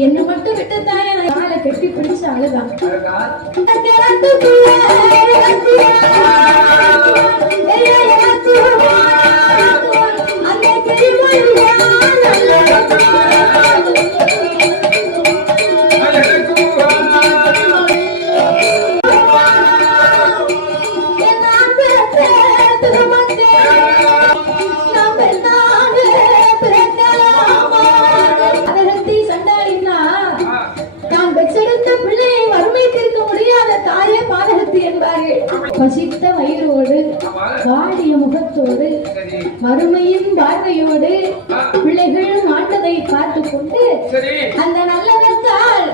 என்ன மட்டும் விட்டு தாயே நான் காலை கட்டி பிடிச்சு அழுதான். பசித்த வயிறோடு வாடிய முகத்தோடு வறுமையின் பார்வையோடு பிள்ளைகள் மாட்டதை பார்த்து கொண்டு அந்த நல்லதற்கால்